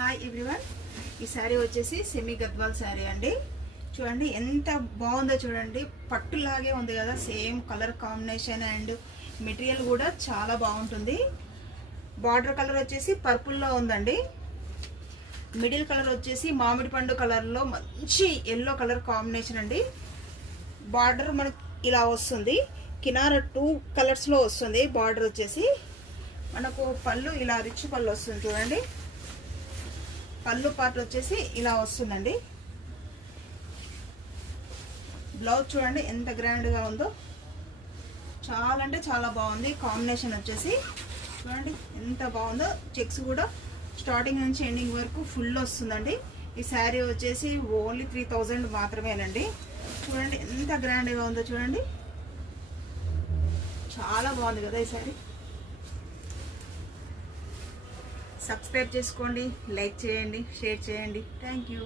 Hi everyone, ఈ శారీ వచ్చేసి semi Gadwal sari అండి. చూడండి ఎంత బాగుందో చూడండి. పట్టులాగే ఉంది కదా, same colour combination and material కూడా చాలా బాగుంటుంది. బార్డర్ కలర్ వచ్చేసి పర్పుల్లో ఉందండి. మిడిల్ కలర్ వచ్చేసి మామిడి పండు కలర్లో మంచి ఎల్లో కలర్ కాంబినేషన్ అండి. బార్డర్ మనకి ఇలా వస్తుంది, కినార 2 కలర్స్లో వస్తుంది. బార్డర్ వచ్చేసి మనకు పళ్ళు ఇలా రిచ్ పళ్ళు వస్తుంది చూడండి. పళ్ళు పార్ట్ వచ్చేసి ఇలా వస్తుందండి. బ్లౌజ్ చూడండి ఎంత గ్రాండ్గా ఉందో, చాలా అంటే చాలా బాగుంది. కాంబినేషన్ వచ్చేసి చూడండి ఎంత బాగుందో. చెక్స్ కూడా స్టార్టింగ్ నుంచి ఎండింగ్ వరకు ఫుల్ వస్తుందండి. ఈ శారీ వచ్చేసి ఓన్లీ 3000 మాత్రమేనండి. చూడండి ఎంత గ్రాండ్గా ఉందో చూడండి, చాలా బాగుంది కదా ఈ శారీ. సబ్స్క్రైబ్ చేసుకోండి, లైక్ చేయండి, షేర్ చేయండి. Thank you.